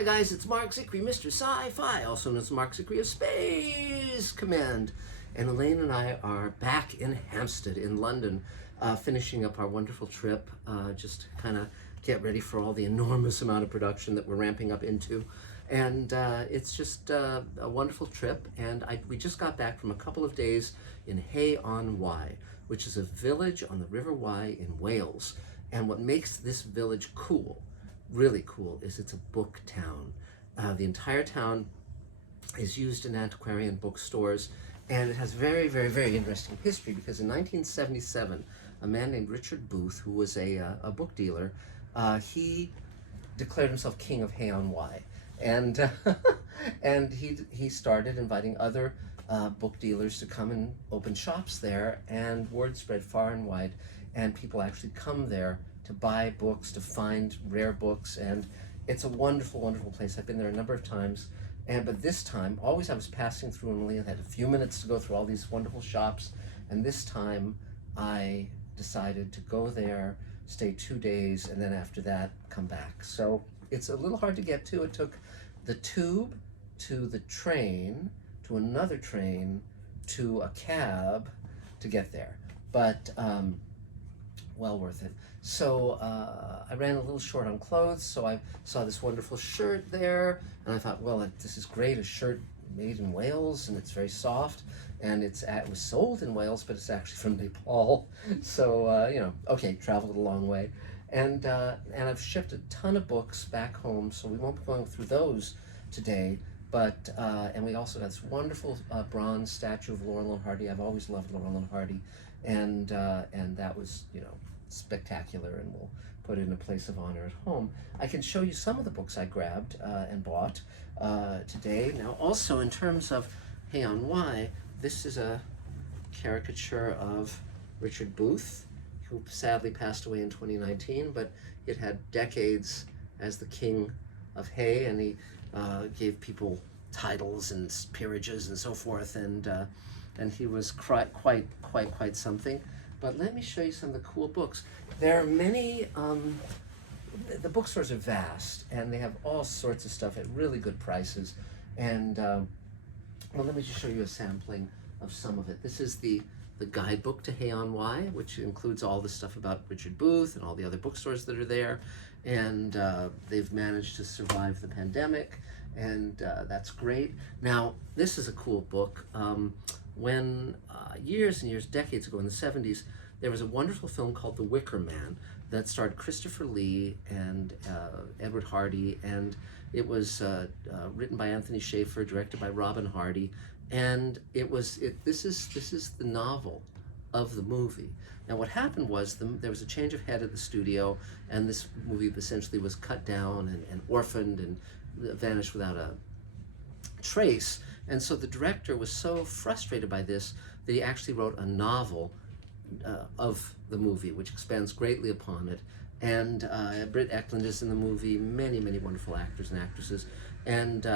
Hi guys, it's Mark Zicree, Mr. Sci-Fi, also known as Mark Zicree of Space Command. And Elaine and I are back in Hampstead in London, finishing up our wonderful trip, just kind of get ready for all the enormous amount of production that we're ramping up into. And it's just a wonderful trip, and we just got back from a couple of days in Hay-on-Wye, which is a village on the River Wye in Wales. And what makes this village cool, really cool, is it's a book town. The entire town is used in antiquarian bookstores, and it has very, very, very interesting history because in 1977, a man named Richard Booth, who was a book dealer, he declared himself king of Hay-on-Wye. And, and he started inviting other book dealers to come and open shops there, and word spread far and wide, and people actually come there to buy books, to find rare books, and it's a wonderful, wonderful place. I've been there a number of times, but this time, always I was passing through and only had a few minutes to go through all these wonderful shops, and this time I decided to go there, stay 2 days, and then after that, come back. So it's a little hard to get to. It took the tube to the train, to another train, to a cab to get there, but well worth it. So I ran a little short on clothes, so I saw this wonderful shirt there, and I thought, well, this is great, a shirt made in Wales, and it's very soft, and it was sold in Wales, but it's actually from Nepal. So, you know, okay, traveled a long way. And I've shipped a ton of books back home, so we won't be going through those today. But and we also got this wonderful bronze statue of Laurel and Hardy. I've always loved Laurel and Hardy, and that was, you know, spectacular, and we'll put it in a place of honor at home. I can show you some of the books I grabbed and bought today. Now, also in terms of Hay-on-Wye, this is a caricature of Richard Booth, who sadly passed away in 2019, but it had decades as the king of Hay, and he gave people titles and peerages and so forth, and he was quite something. But let me show you some of the cool books. There are many, the bookstores are vast, and they have all sorts of stuff at really good prices. And well, let me just show you a sampling of some of it. This is the guidebook to Hay-on-Wye, which includes all the stuff about Richard Booth and all the other bookstores that are there. And they've managed to survive the pandemic, and that's great. Now, this is a cool book. When years and years, decades ago in the 70s, there was a wonderful film called The Wicker Man that starred Christopher Lee and Edward Hardy, and it was written by Anthony Schaefer, directed by Robin Hardy, and this is the novel of the movie. Now, what happened was there was a change of head at the studio, and this movie essentially was cut down and orphaned and vanished without a trace. And so the director was so frustrated by this that he actually wrote a novel of the movie, which expands greatly upon it. And Britt Ekland is in the movie, many, many wonderful actors and actresses. And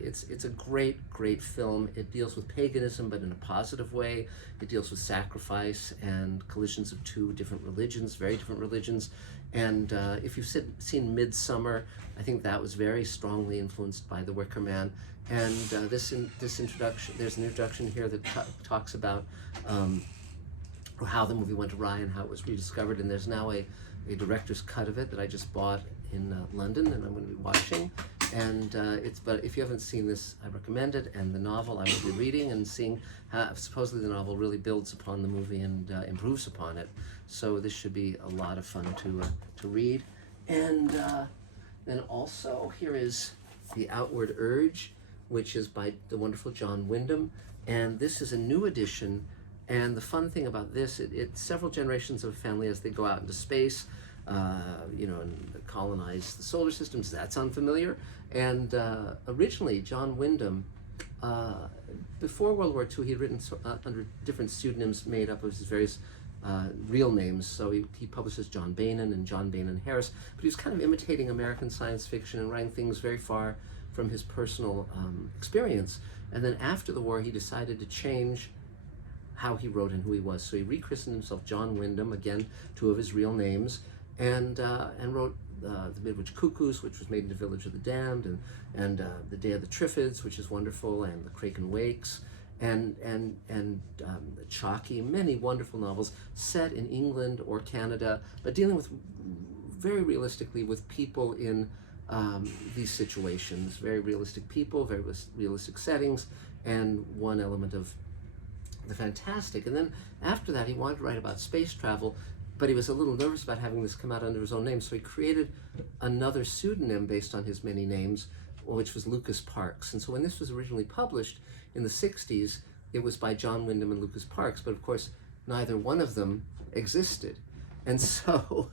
it's a great film. It deals with paganism, but in a positive way. It deals with sacrifice and collisions of two different religions, very different religions. And if you've seen Midsummer, I think that was very strongly influenced by The Wicker Man. And this introduction, there's an introduction here that talks about how the movie went awry and how it was rediscovered. And there's now a director's cut of it that I just bought in London, and I'm going to be watching. And but if you haven't seen this, I recommend it. And the novel I will be reading and seeing how supposedly the novel really builds upon the movie and improves upon it. So this should be a lot of fun to read. And then also here is The Outward Urge, which is by the wonderful John Wyndham. And this is a new edition. And the fun thing about this, it's several generations of a family as they go out into space, you know, and colonize the solar system. Does that sound familiar? And originally, John Wyndham, before World War II, he had written under different pseudonyms made up of his various real names. So he publishes John Bainan and John Bainan Harris, but he was kind of imitating American science fiction and writing things very far from his personal experience. And then after the war, he decided to change how he wrote and who he was. So he rechristened himself John Wyndham, again, two of his real names, and wrote The Midwich Cuckoos, which was made into Village of the Damned, and The Day of the Triffids, which is wonderful, and The Kraken Wakes, and Chalky, many wonderful novels set in England or Canada, but dealing with very realistically with people in these situations, very realistic people, very realistic settings, and one element of the fantastic. And then after that, he wanted to write about space travel, but he was a little nervous about having this come out under his own name, so he created another pseudonym based on his many names, which was Lucas Parkes. And so when this was originally published in the 60s, it was by John Wyndham and Lucas Parkes, but of course, neither one of them existed. And so,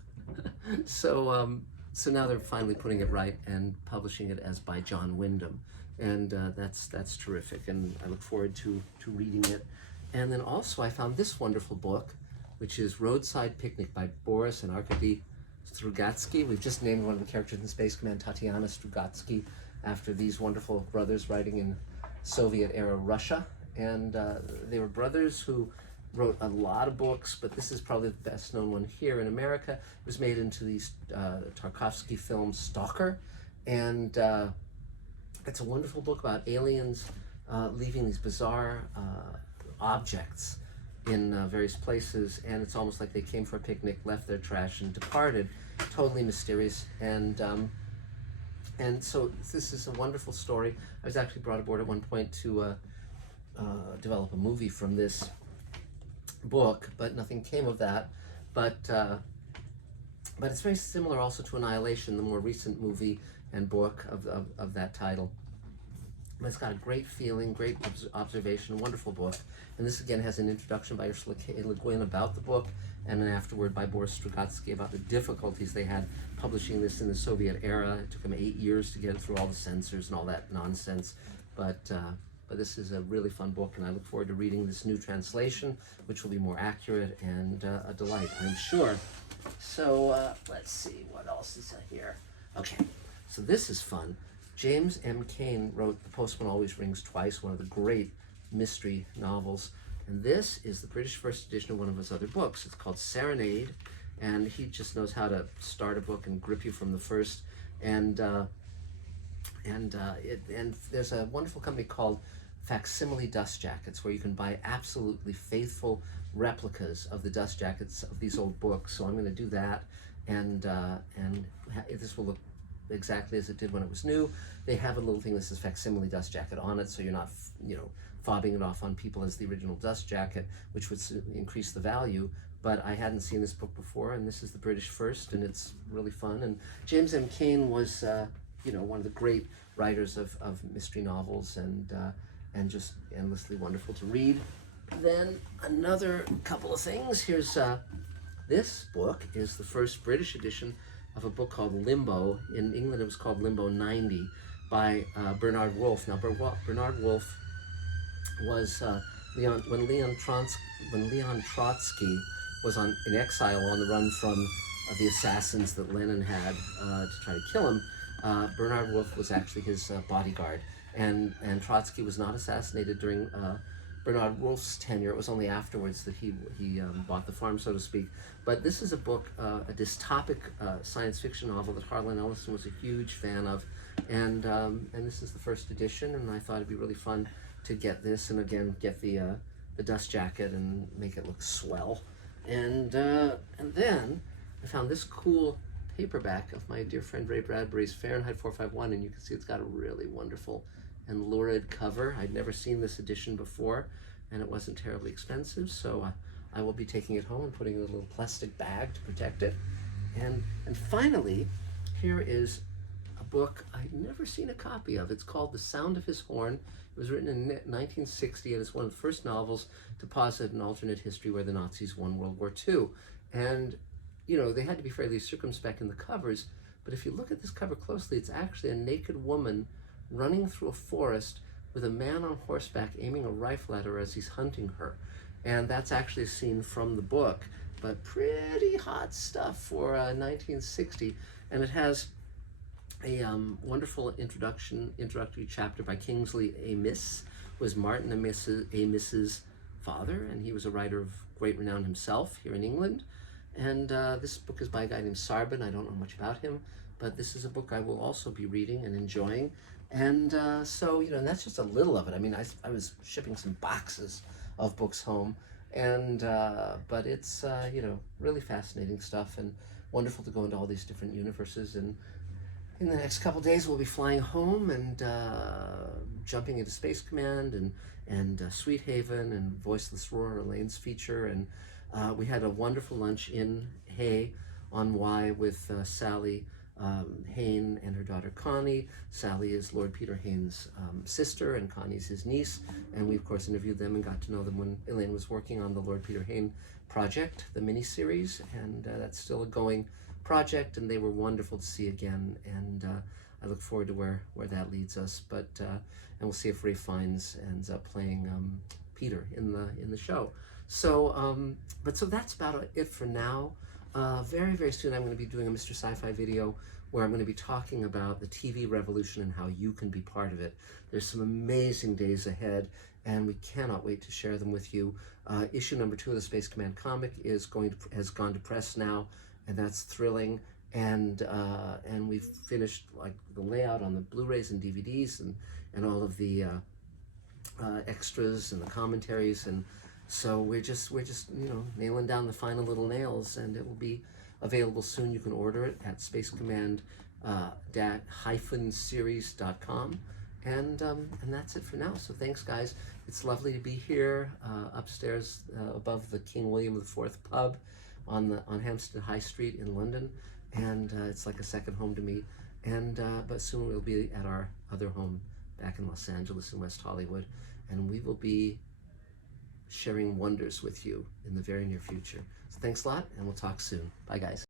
so now they're finally putting it right and publishing it as by John Wyndham. And that's terrific, and I look forward to reading it. And then also I found this wonderful book, which is Roadside Picnic by Boris and Arkady Strugatsky. We've just named one of the characters in Space Command, Tatiana Strugatsky, after these wonderful brothers writing in Soviet-era Russia. And they were brothers who wrote a lot of books, but this is probably the best known one here in America. It was made into the Tarkovsky film Stalker, and it's a wonderful book about aliens leaving these bizarre objects in various places, and it's almost like they came for a picnic, left their trash, and departed. Totally mysterious, and so this is a wonderful story. I was actually brought aboard at one point to develop a movie from this book, but nothing came of that. But it's very similar also to Annihilation, the more recent movie and book of that title. But it's got a great feeling, great observation, a wonderful book. And this again has an introduction by Ursula K. Le Guin about the book, and an afterword by Boris Strugatsky about the difficulties they had publishing this in the Soviet era. It took them 8 years to get it through all the censors and all that nonsense. But this is a really fun book, and I look forward to reading this new translation, which will be more accurate and a delight, I'm sure. So let's see, what else is here? Okay, so this is fun. James M. Cain wrote The Postman Always Rings Twice, one of the great mystery novels. And this is the British first edition of one of his other books. It's called Serenade, and he just knows how to start a book and grip you from the first. And there's a wonderful company called Facsimile Dust Jackets, where you can buy absolutely faithful replicas of the dust jackets of these old books. So I'm going to do that, and this will look exactly as it did when it was new. They have a little thing that says Facsimile Dust Jacket on it, so you're not, fobbing it off on people as the original dust jacket, which would increase the value. But I hadn't seen this book before, and this is the British first, and it's really fun. And James M. Cain was, one of the great writers of mystery novels, and just endlessly wonderful to read. Then another couple of things. Here's this book is the first British edition of a book called Limbo. In England, it was called Limbo 90 by Bernard Wolfe. Now, Bernard Wolfe was when Leon Trotsky was in exile on the run from the assassins that Lenin had to try to kill him. Bernard Wolfe was actually his bodyguard, and Trotsky was not assassinated during Bernard Wolfe's tenure. It was only afterwards that he bought the farm, so to speak. But this is a book, a dystopic science fiction novel that Harlan Ellison was a huge fan of, and this is the first edition, and I thought it'd be really fun to get this, and again get the dust jacket and make it look swell. And then I found this cool paperback of my dear friend Ray Bradbury's Fahrenheit 451, and you can see it's got a really wonderful and lurid cover. I'd never seen this edition before, and it wasn't terribly expensive, so I will be taking it home and putting it in a little plastic bag to protect it. And finally, here is a book I'd never seen a copy of. It's called The Sound of His Horn. It was written in 1960, and it's one of the first novels to posit an alternate history where the Nazis won World War II. And they had to be fairly circumspect in the covers, but if you look at this cover closely, it's actually a naked woman running through a forest with a man on horseback aiming a rifle at her as he's hunting her. And that's actually a scene from the book, but pretty hot stuff for 1960. And it has a wonderful introductory chapter by Kingsley Amis, who was Martin Amis's father, and he was a writer of great renown himself here in England. And this book is by a guy named Sarbin. I don't know much about him, but this is a book I will also be reading and enjoying. And so, you know, and that's just a little of it. I mean, I was shipping some boxes of books home, and but it's, you know, really fascinating stuff and wonderful to go into all these different universes. And in the next couple days, we'll be flying home and jumping into Space Command and Sweet Haven and Voiceless Roar, Elaine's feature. And we had a wonderful lunch in Hay on Wye with Sally Hain and her daughter Connie. Sally is Lord Peter Hain's sister, and Connie's his niece. And we, of course, interviewed them and got to know them when Elaine was working on the Lord Peter Hain project, the miniseries, and that's still a going project, and they were wonderful to see again. And I look forward to where that leads us. But and we'll see if Ray Fiennes ends up playing Peter in the show. So, but so that's about it for now. Very, very soon I'm going to be doing a Mr. Sci-Fi video where I'm going to be talking about the TV revolution and how you can be part of it. There's some amazing days ahead, and we cannot wait to share them with you. Issue number 2 of the Space Command comic has gone to press now, and that's thrilling. And we've finished like the layout on the Blu-rays and DVDs and all of the extras and the commentaries, and so we're just you know, nailing down the final little nails, and it will be available soon. You can order it at spacecommand-series.com, and that's it for now. So thanks, guys. It's lovely to be here upstairs above the King William IV pub on Hampstead High Street in London, and it's like a second home to me. And but soon we'll be at our other home back in Los Angeles in West Hollywood, and we will be sharing wonders with you in the very near future. So thanks a lot, and we'll talk soon. Bye, guys.